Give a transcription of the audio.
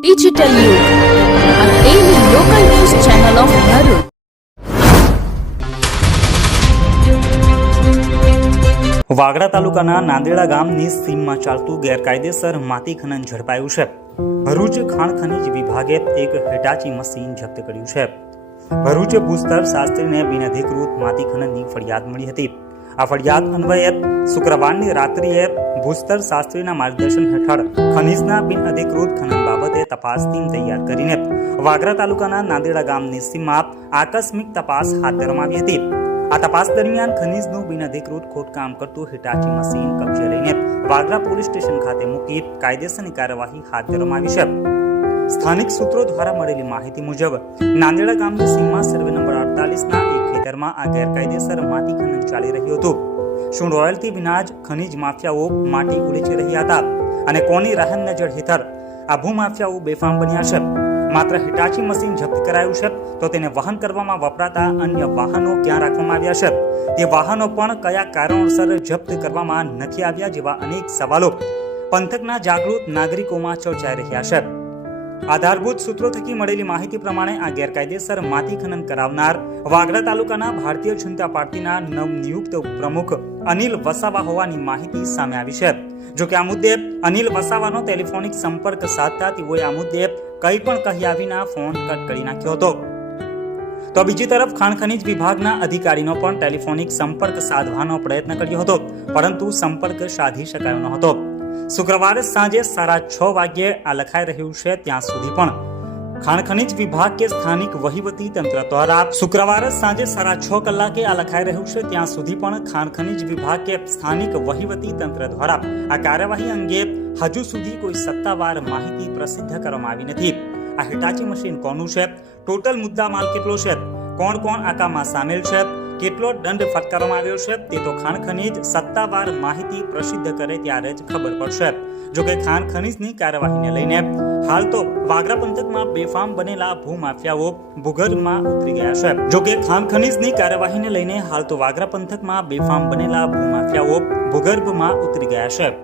Digital યુગ channel of Bharuch. Vagda તાલુકાના નાંદેડા ગામની સીમમાં ચાલતું ગેરકાયદેસર માટી ખનન ઝડપાયું છે. ભરૂચ ખાણ ખનીજ વિભાગે એક હિટાચી મશીન જપ્ત કર્યું છે. ભરૂચ ભૂસ્તર શાસ્ત્રીને બિનઅધિકૃત માટી ખનનની ફરિયાદ મળી હતી. આ ફરિયાદ અન્વયે શુક્રવારની રાત્રિએ ભૂસ્તર શાસ્ત્રીના માર્ગદર્શન હેઠળ ખનીજના બિનઅધિકૃત ખનન બાબતે તપાસ ટીમ તૈયાર કરીને વાગરા તાલુકાના નાંદેડા ગામની સીમા આકસ્મિક તપાસ હાથ ધરવામાં આવી હતી. આ તપાસ દરમિયાન ખનીજનું બિનઅધિકૃત ખોદકામ કરતું હિટાચી મશીન કબજે લઈને વાગરા પોલીસ સ્ટેશન ખાતે મૂકી કાયદેસરની કાર્યવાહી હાથ ધરવામાં આવી છે. સ્થાનિક સૂત્રો દ્વારા મળેલી માહિતી મુજબ, નાંદેડા ગામની સીમમાં સર્વે નંબર અડતાલીસના એક ખેતરમાં આ ગેરકાયદેસર માટી ખનન ચાલી રહ્યું હતું. શું રોયલ્ટી વિના જ ખનીજ માફિયાઓ માટી ઉલીચી રહ્યા હતા? અને કોની રહેમ નજર હેઠળ આ ભૂમાફિયાઓ બેફામ બન્યા છે? માત્ર હિટાચી મશીન જપ્ત કરાયું છે તો તેને વહન કરવામાં વપરાતા અન્ય વાહનો ક્યાં રાખવામાં આવ્યા છે? તે વાહનો પણ કયા કારણોસર જપ્ત કરવામાં નથી આવ્યા જેવા અનેક સવાલો પંથકના જાગૃત નાગરિકોમાં ચર્ચાઈ રહ્યા છે. આધારભૂત સૂત્રો થકી મળેલી માહિતી પ્રમાણે આ ગેરકાયદેસર માટી ખનન કરાવનાર વાગડા તાલુકાના ભારતીય જનતા પાર્ટીના નવનિયુક્ત પ્રમુખ અનિલ વસાવા હોવાની માહિતી સામે આવી છે. જો કે આ મુદ્દે અનિલ વસાવાનો ટેલિફોનિક સંપર્ક સાધતા તેઓએ આ મુદ્દે કંઈ પણ કહ્યા વિના ફોન કટ કરી નાખ્યો હતો. તો બીજી તરફ ખાણ ખનીજ વિભાગના અધિકારીનો પણ ટેલિફોનિક સંપર્ક સાધવાનો પ્રયત્ન કર્યો હતો, પરંતુ સંપર્ક સાધી શકાયો ન હતો શુક્રવારે સાંજે સાડા છ વાગ્યે આ લખાઈ રહ્યું છે, ત્યાં સુધી પણ. ખાણ ખનિજ વિભાગ કે સ્થાનિક વહીવટી તંત્ર દ્વારા શુક્રવારે સાંજે સાડા છ કલાકે આ લખાઈ રહ્યું છે. ત્યાં સુધી પણ ખાણ ખનિજ વિભાગ કે સ્થાનિક વહીવટી તંત્ર દ્વારા આ કાર્યવાહી અંગે હજુ સુધી કોઈ સત્તાવાર માહિતી પ્રસિદ્ધ કરવામાં આવી નથી. આ હિટાચી મશીન કોનું છે? ટોટલ મુદ્દા માલ કેટલો છે? કોણ કોણ આ કામમાં સામેલ છે? કેટલો દંડ ફટકારવામાં આવ્યો છે? તે તો ખાણ ખનીજ સત્તાવાર માહિતી પ્રસિદ્ધ કરે ત્યારે જ ખબર પડશે. જો કે ખાણ ખનીજની કાર્યવાહીને લઈને હાલ તો વાગરા પંથકમાં બેફામ બનેલા ભૂમાફિયાઓ ભૂગર્ભમાં ઉતરી ગયા છે. જો કે ખાણ ખનીજની કાર્યવાહીને લઈને હાલ તો વાગરા પંથકમાં બેફામ બનેલા ભૂમાફિયાઓ ભૂગર્ભમાં ઉતરી ગયા છે.